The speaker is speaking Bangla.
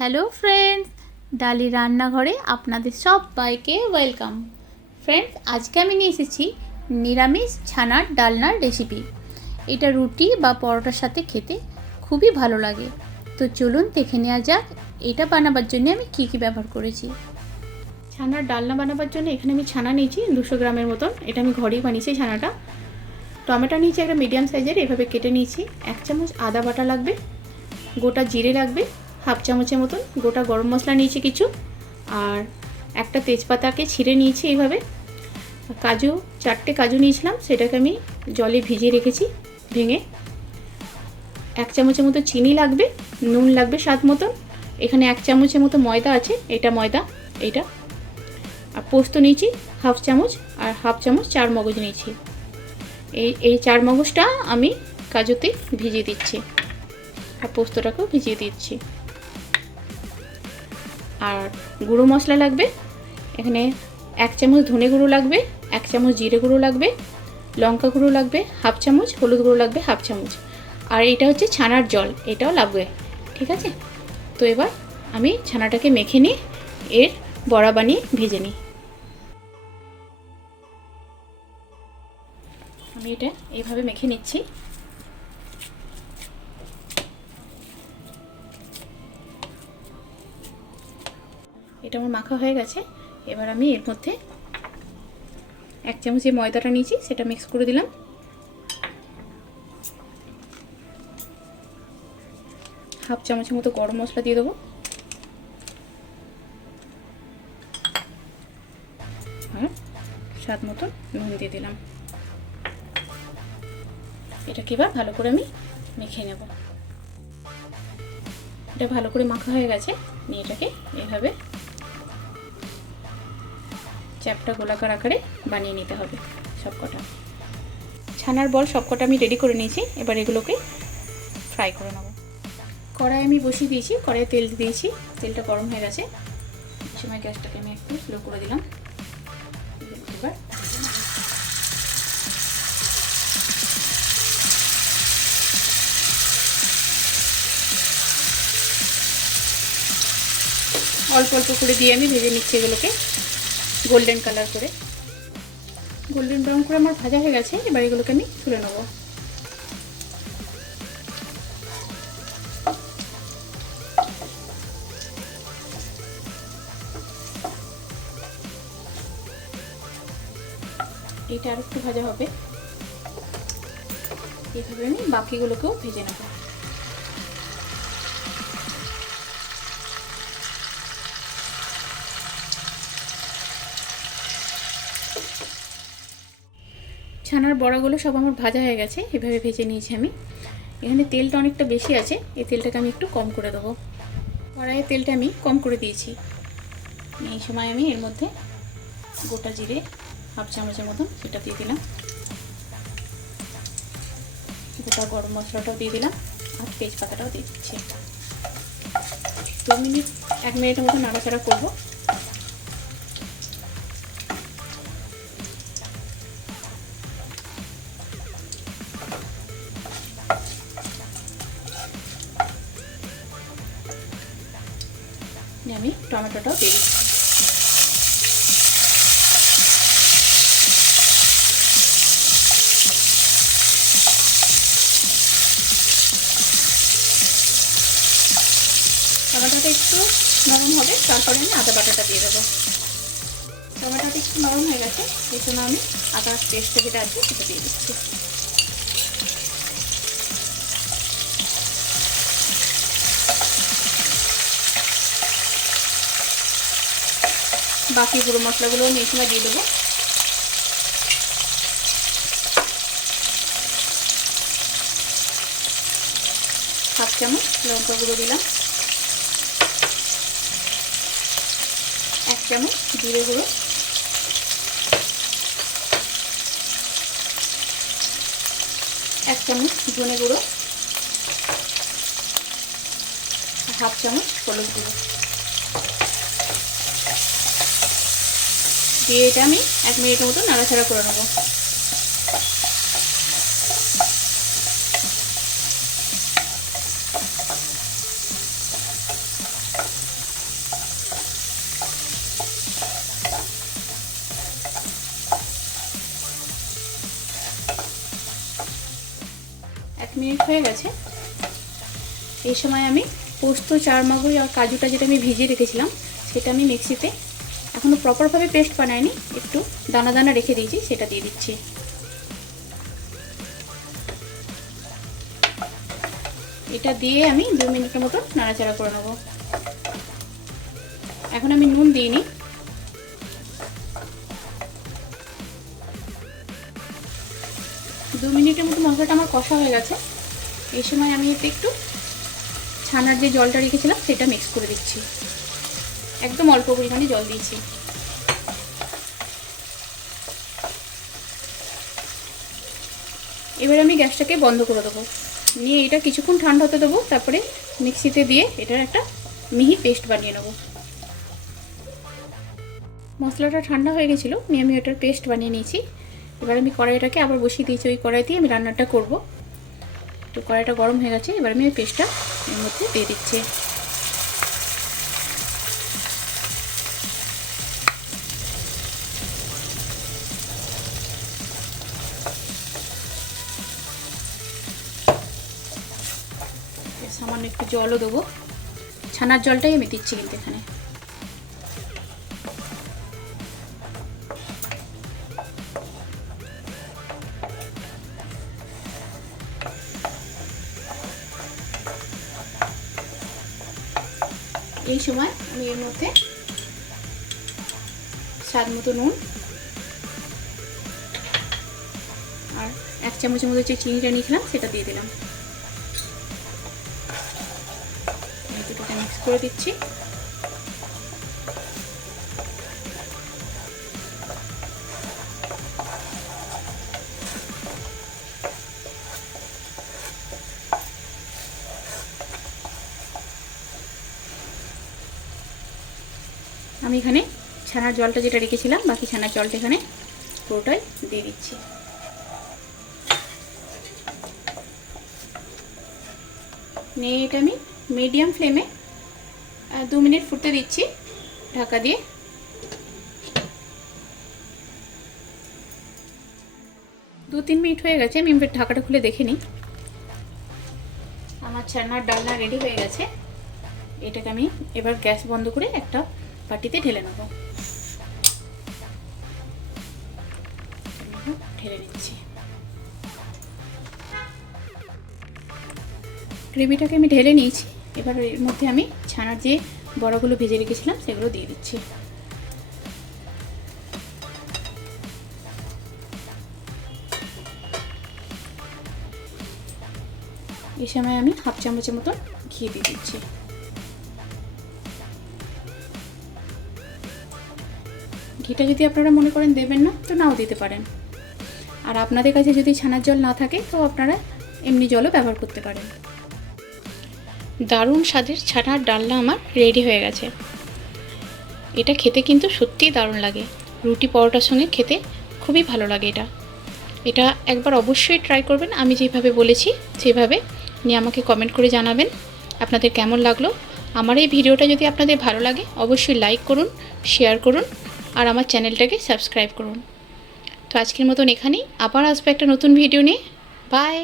হ্যালো ফ্রেন্ডস, ডালি রান্নাঘরে আপনাদের সবাইকে ওয়েলকাম। ফ্রেন্ডস, আজকে আমি নিয়ে এসেছি নিরামিষ ছানার ডালনার রেসিপি। এটা রুটি বা পরোটার সাথে খেতে খুবই ভালো লাগে। তো চলুন দেখে নেওয়া যাক এটা বানাবার জন্য আমি কী কী ব্যবহার করেছি। ছানার ডালনা বানাবার জন্য এখানে আমি ছানা নিয়েছি 200 গ্রামের মতন। এটা আমি ঘরেই বানিয়েছি ছানাটা। টমেটো নিয়েছি একটা মিডিয়াম সাইজের, এভাবে কেটে নিয়েছি। 1 চামচ আদা বাটা লাগবে, গোটা জিরে লাগবে, হাফ চামচের মতন গোটা গরম মশলা নিয়েছি কিছু, আর একটা তেজপাতাকে ছিঁড়ে নিয়েছি এইভাবে। কাজু 4টে কাজু নিয়েছিলাম, সেটাকে আমি জলে ভিজিয়ে রেখেছি ভেঙে। 1 চামচের মতো চিনি লাগবে, নুন লাগবে স্বাদ মতন। এখানে 1 চামচের মতো ময়দা আছে, এটা ময়দা এইটা। আর পোস্ত নিয়েছি হাফ চামচ, আর হাফ চামচ চার মগজ নিয়েছি। এই চার মগজটা আমি কাজুতে ভিজিয়ে দিচ্ছি, আর পোস্তটাকেও ভিজিয়ে দিচ্ছি। আর গুঁড়ো মশলা লাগবে, এখানে 1 চামচ ধনে গুঁড়ো লাগবে, 1 চামচ জিরে গুঁড়ো লাগবে, লঙ্কা গুঁড়ো লাগবে হাফ চামচ, হলুদ গুঁড়ো লাগবে হাফ চামচ। আর এটা হচ্ছে ছানার জল, এটাও লাগবে। ঠিক আছে, তো এবার আমি ছানাটাকে মেখে নিয়ে এর বড়া বানিয়ে ভেজে নিই। আমি এটা এইভাবে মেখে নিচ্ছি। এটা আমার মাখা হয়ে গেছে। এবার আমি এর মধ্যে 1 চামচ যে ময়দাটা নিয়েছি সেটা মিক্স করে দিলাম। হাফ চামচের মতো গরম মশলা দিয়ে দেবো, আর স্বাদ মতো নুন দিয়ে দিলাম। এটাকে এবার ভালো করে আমি মেখে নেব। এটা ভালো করে মাখা হয়ে গেছে। নিয়ে এটাকে এইভাবে চ্যাপটা গোলাকার আকারে বানিয়ে নিতে হবে সবকটা। ছানার বল সবকটা আমি রেডি করে নিয়েছি। এবার এগুলোকে ফ্রাই করে নেব। কড়াই আমি বসিয়ে দিয়েছি, কড়াইয়ে তেল দিয়েছি, তেলটা গরম হয়ে গেছে। এই সময় গ্যাসটাকে আমি একটু স্লো করে দিলাম। এবার অল্প অল্প করে দিয়ে আমি ভেজে নিচ্ছি এগুলোকে গোল্ডেন কালার করে। গোল্ডেন ব্রাউন করে আমার ভাজা হয়ে গেছে। এবার এগুলোকে আমি তুলে নেব। এটা আর একটু ভাজা হবে, এইভাবে আমি বাকিগুলোকেও ভেজে নেব। ছানার বড়াগুলো সব আমার ভাজা হয়ে গেছে, এভাবে ভেজে নিয়েছি আমি। এখানে তেলটা অনেকটা বেশি আছে, এই তেলটাকে আমি একটু কম করে দেবো। কড়াইয়ের তেলটা আমি কম করে দিয়েছি। এই সময় আমি এর মধ্যে গোটা জিরে হাফ চামচের মতন সেটা দিয়ে দিলাম, গোটা গরম মশলাটাও দিয়ে দিলাম, আর তেজপাতাটাও দিয়ে দিচ্ছি। 1 মিনিটের মতো নাড়াচাড়া করবো। আমি টমেটোটাও দিয়ে দিচ্ছি। টমেটোটা একটু নরম হবে, তারপরে আমি আদা বাটাটা দিয়ে দেবো। টমেটোটা একটু নরম হয়ে গেছে, এই জন্য আমি আদা পেস্টটা যেটা আছে সেটা দিয়ে দিচ্ছি। বাকি গুঁড়ো মশলাগুলো আমি এই সময় দিয়ে দেবো। হাফ চামচ লঙ্কা গুঁড়ো দিলাম, 1 চামচ জিরে গুঁড়ো, 1 চামচ ধনে গুঁড়ো, হাফ চামচ হলুদ গুঁড়ো দিয়ে এটা আমি 1 মিনিটের মতো নাড়াচাড়া করে নেব। মিনিট হয়ে গেছে। এই সময় আমি পোস্ত, চারমগজ আর কাজুটা যেটা আমি ভিজিয়ে রেখেছিলাম সেটা আমি মিক্সিতে, এখনও প্রপারভাবে পেস্ট বানাইনি, একটু দানা দানা রেখে দিয়েছি, সেটা দিয়ে দিচ্ছি। এটা দিয়ে আমি 2 মিনিটের মতো নাড়াচাড়া করে নেব। এখন আমি নুন দিইনি। দু মিনিটের মতো মশলাটা আমার কষা হয়ে গেছে। এই সময় আমি এতে একটু ছানার যে জলটা রেখেছিলাম সেটা মিক্স করে দিচ্ছি। একদম অল্প পরিমাণে জল দিয়েছি। এবার আমি গ্যাসটাকে বন্ধ করে দেবো, নিয়ে এটা কিছুক্ষণ ঠান্ডা হতে দেবো, তারপরে মিক্সিতে দিয়ে এটার একটা মিহি পেস্ট বানিয়ে নেব। মশলাটা ঠান্ডা হয়ে গেছিলো, নিয়ে আমি ওটার পেস্ট বানিয়ে নিয়েছি। এবার আমি কড়াইটাকে আবার বসিয়ে দিয়েছি, ওই কড়াইতেই আমি রান্নাটা করব। তো কড়াইটা গরম হয়ে গেছে, এবার আমি ওই পেস্টটা এর মধ্যে দিয়ে দিচ্ছি। সামান্য একটু জলও দেবো, ছানার জলটাই আমি দিচ্ছি কিন্তু এখানে। এই সময় আমি এর মধ্যে স্বাদ মতো নুন আর 1 চামচের মতো যে চিনিটা নিয়েছিলাম সেটা দিয়ে দিলাম। দুটোকে মিক্স করে দিচ্ছি। আমি এখানে ছানার জলটা যেটা রেখেছিলাম, বাকি ছানার জলটা এখানে পুরোটাই দিয়ে দিচ্ছি। নিয়ে এটা আমি মিডিয়াম ফ্লেমে 2 মিনিট ফুটতে দিচ্ছি ঢাকা দিয়ে। 2-3 মিনিট হয়ে গেছে, আমি ঢাকাটা খুলে দেখে নিই। আমার ছানার ডালনা রেডি হয়ে গেছে। এটাকে আমি এবার গ্যাস বন্ধ করে একটা বাটিতে ঢেলে নেব। ঢেলে নিচ্ছি। গ্রেভিটাকে আমি ঢেলে নিয়েছি। এবার এর মধ্যে আমি ছানার যে বড়াগুলো ভেজে রেখেছিলাম সেগুলো দিয়ে দিচ্ছি। এই সময় আমি 1/2 চামচের মতো ঘি দিয়ে দিচ্ছি। ঘিটা যদি আপনারা মনে করেন দেবেন না তো নাও দিতে পারেন, আর আপনাদের কাছে যদি ছানার জল না থাকে তো আপনারা এমনি জলও ব্যবহার করতে পারেন। দারুণ স্বাদের ছানার ডালনা আমার রেডি হয়ে গেছে। এটা খেতে কিন্তু সত্যিই দারুণ লাগে, রুটি পরোটার সঙ্গে খেতে খুবই ভালো লাগে। এটা একবার অবশ্যই ট্রাই করবেন, আমি যেভাবে বলেছি সেভাবে, নিয়ে আমাকে কমেন্ট করে জানাবেন আপনাদের কেমন লাগলো। আমার এই ভিডিওটা যদি আপনাদের ভালো লাগে অবশ্যই লাইক করুন, শেয়ার করুন আর আমার চ্যানেলটাকে সাবস্ক্রাইব করুন। তো আজকের মতন এখানেই, আবার আসবো একটা নতুন ভিডিও নিয়ে। বাই।